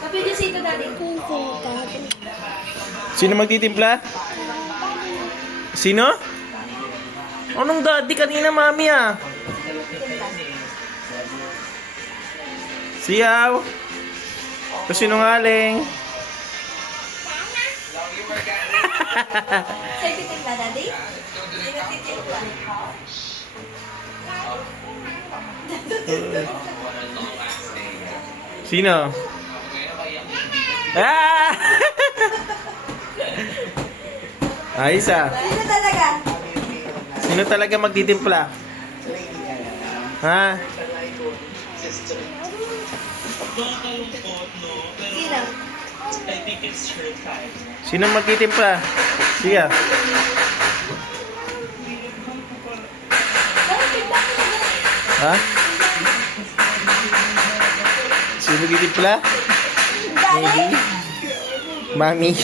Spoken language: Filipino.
Kapidisito dati. Sino magtitimpla? Sino? Anong daddy kanina, mami ah? Siyaw. Kasinungaling. Sa'yo titimpla, daddy? Sino titimpla? Sino? Ah! Ayos ah. Sino talaga? Sino talaga magtitimpla? Ha? Sino? Sino magtitimpla? Siya. Ha? Sino magtitimpla? Daddy? Mami.